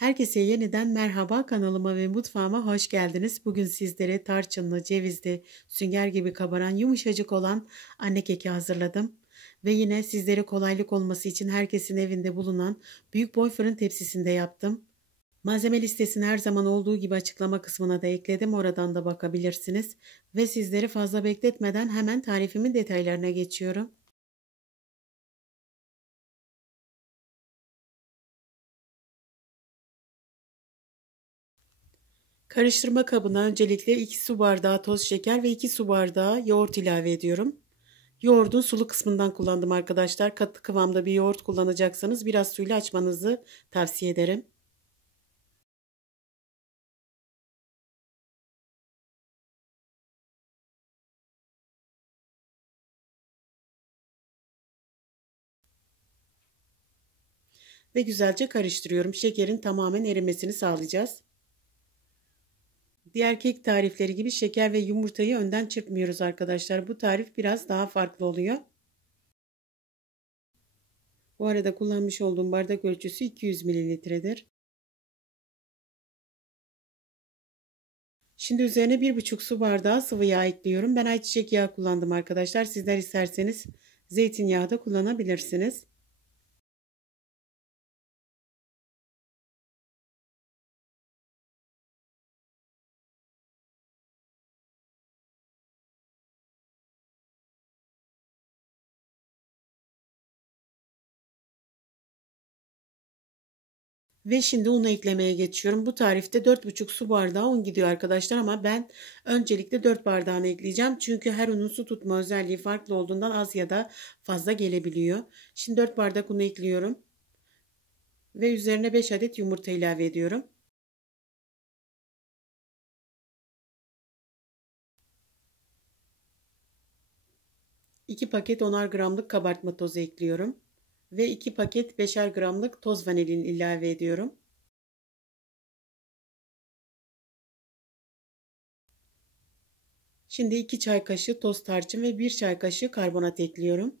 Herkese yeniden merhaba, kanalıma ve mutfağıma hoş geldiniz. Bugün sizlere tarçınlı, cevizli, sünger gibi kabaran, yumuşacık olan anne keki hazırladım. Ve yine sizlere kolaylık olması için herkesin evinde bulunan büyük boy fırın tepsisinde yaptım. Malzeme listesini her zaman olduğu gibi açıklama kısmına da ekledim. Oradan da bakabilirsiniz. Ve sizleri fazla bekletmeden hemen tarifimin detaylarına geçiyorum. Karıştırma kabına öncelikle 2 su bardağı toz şeker ve 2 su bardağı yoğurt ilave ediyorum. Yoğurdun sulu kısmından kullandım arkadaşlar. Katı kıvamda bir yoğurt kullanacaksanız biraz suyla açmanızı tavsiye ederim. Ve güzelce karıştırıyorum. Şekerin tamamen erimesini sağlayacağız. Diğer kek tarifleri gibi şeker ve yumurtayı önden çırpmıyoruz arkadaşlar. Bu tarif biraz daha farklı oluyor. Bu arada kullanmış olduğum bardak ölçüsü 200 mililitredir. Şimdi üzerine 1,5 su bardağı sıvı yağ ekliyorum. Ben ayçiçek yağı kullandım arkadaşlar. Sizler isterseniz zeytinyağı da kullanabilirsiniz. Ve şimdi unu eklemeye geçiyorum. Bu tarifte 4,5 su bardağı un gidiyor arkadaşlar ama ben öncelikle 4 bardağını ekleyeceğim. Çünkü her unun su tutma özelliği farklı olduğundan az ya da fazla gelebiliyor. Şimdi 4 bardak unu ekliyorum. Ve üzerine 5 adet yumurta ilave ediyorum. İki paket 10'ar gramlık kabartma tozu ekliyorum. Ve 2 paket 5'er gramlık toz vanilin ilave ediyorum. Şimdi 2 çay kaşığı toz tarçın ve 1 çay kaşığı karbonat ekliyorum.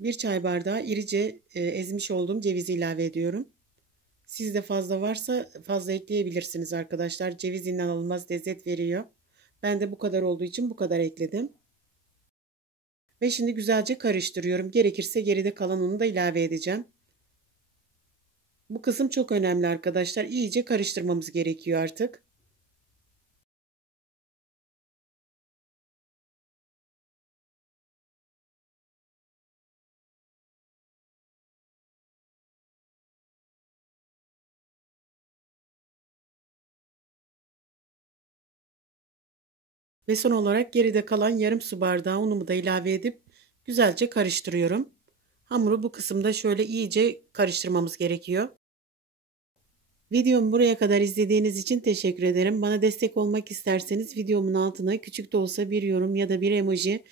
Bir çay bardağı irice ezmiş olduğum cevizi ilave ediyorum. Sizde fazla varsa fazla ekleyebilirsiniz arkadaşlar. Ceviz inanılmaz lezzet veriyor. Ben de bu kadar olduğu için bu kadar ekledim. Ve şimdi güzelce karıştırıyorum. Gerekirse geride kalan unu da ilave edeceğim. Bu kısım çok önemli arkadaşlar. İyice karıştırmamız gerekiyor artık. Ve son olarak geride kalan yarım su bardağı unumu da ilave edip güzelce karıştırıyorum. Hamuru bu kısımda şöyle iyice karıştırmamız gerekiyor. Videomu buraya kadar izlediğiniz için teşekkür ederim. Bana destek olmak isterseniz videomun altına küçük de olsa bir yorum ya da bir emoji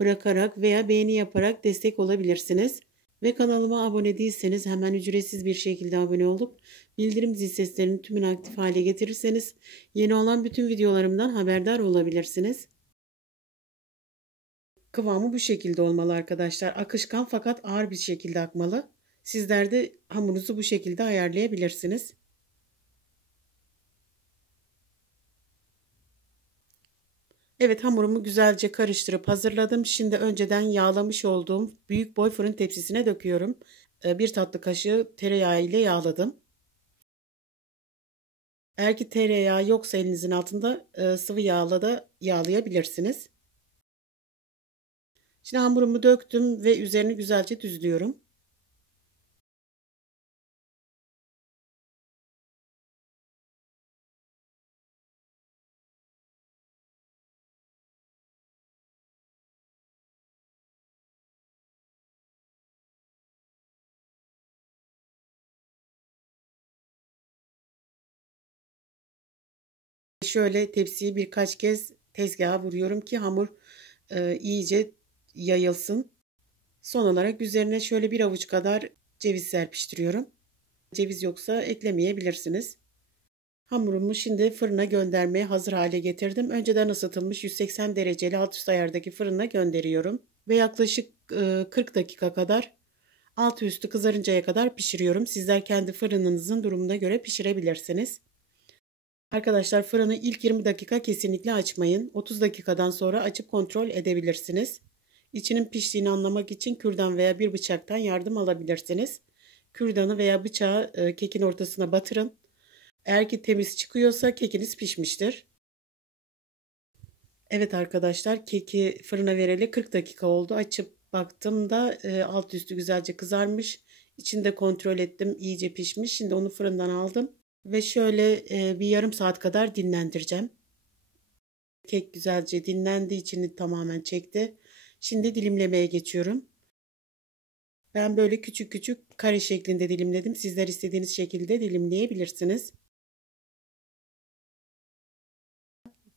bırakarak veya beğeni yaparak destek olabilirsiniz. Ve kanalıma abone değilseniz hemen ücretsiz bir şekilde abone olup bildirim zil seslerini tümünü aktif hale getirirseniz yeni olan bütün videolarımdan haberdar olabilirsiniz. Kıvamı bu şekilde olmalı arkadaşlar. Akışkan fakat ağır bir şekilde akmalı. Sizler de hamurunuzu bu şekilde ayarlayabilirsiniz. Evet, hamurumu güzelce karıştırıp hazırladım. Şimdi önceden yağlamış olduğum büyük boy fırın tepsisine döküyorum. Bir tatlı kaşığı tereyağı ile yağladım. Eğer ki tereyağı yoksa elinizin altında sıvı yağla da yağlayabilirsiniz. Şimdi hamurumu döktüm ve üzerini güzelce düzlüyorum. Şöyle tepsiyi birkaç kez tezgaha vuruyorum ki hamur iyice yayılsın. Son olarak üzerine şöyle bir avuç kadar ceviz serpiştiriyorum. Ceviz yoksa eklemeyebilirsiniz. Hamurumu şimdi fırına göndermeye hazır hale getirdim. Önceden ısıtılmış 180 dereceli alt üst ayardaki fırına gönderiyorum. Ve yaklaşık 40 dakika kadar Altı üstü kızarıncaya kadar pişiriyorum. Sizler kendi fırınınızın durumuna göre pişirebilirsiniz. Arkadaşlar fırını ilk 20 dakika kesinlikle açmayın. 30 dakikadan sonra açıp kontrol edebilirsiniz. İçinin piştiğini anlamak için kürdan veya bir bıçaktan yardım alabilirsiniz. Kürdanı veya bıçağı kekin ortasına batırın. Eğer ki temiz çıkıyorsa kekiniz pişmiştir. Evet arkadaşlar keki fırına vereli 40 dakika oldu. Açıp baktığımda alt üstü güzelce kızarmış. İçinde kontrol ettim iyice pişmiş. Şimdi onu fırından aldım. Ve şöyle bir yarım saat kadar dinlendireceğim. Kek güzelce dinlendi, içini tamamen çekti. Şimdi dilimlemeye geçiyorum. Ben böyle küçük küçük kare şeklinde dilimledim. Sizler istediğiniz şekilde dilimleyebilirsiniz.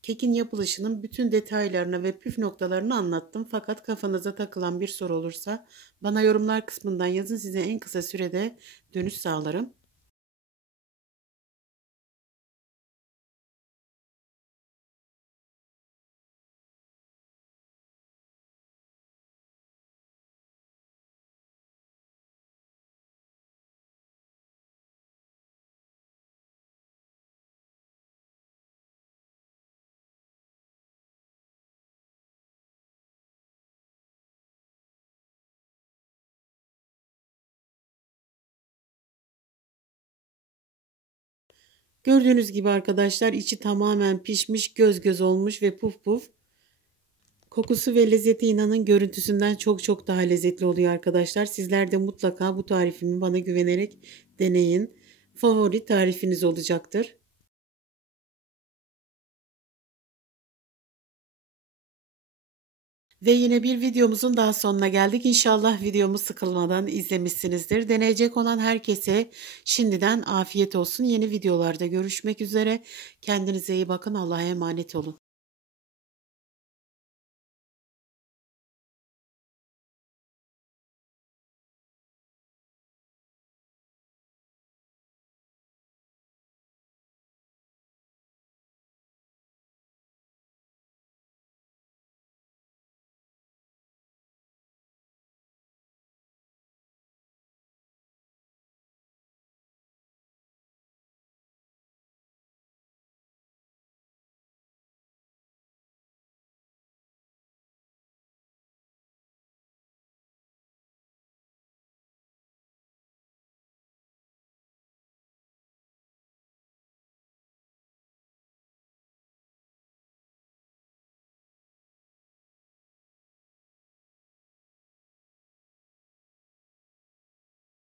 Kekin yapılışının bütün detaylarını ve püf noktalarını anlattım. Fakat kafanıza takılan bir soru olursa bana yorumlar kısmından yazın. Size en kısa sürede dönüş sağlarım. Gördüğünüz gibi arkadaşlar içi tamamen pişmiş, göz göz olmuş ve puf puf. Kokusu ve lezzeti inanın görüntüsünden çok çok daha lezzetli oluyor arkadaşlar. Sizler de mutlaka bu tarifimi bana güvenerek deneyin. Favori tarifiniz olacaktır. Ve yine bir videomuzun daha sonuna geldik. İnşallah videomu sıkılmadan izlemişsinizdir. Deneyecek olan herkese şimdiden afiyet olsun. Yeni videolarda görüşmek üzere. Kendinize iyi bakın. Allah'a emanet olun.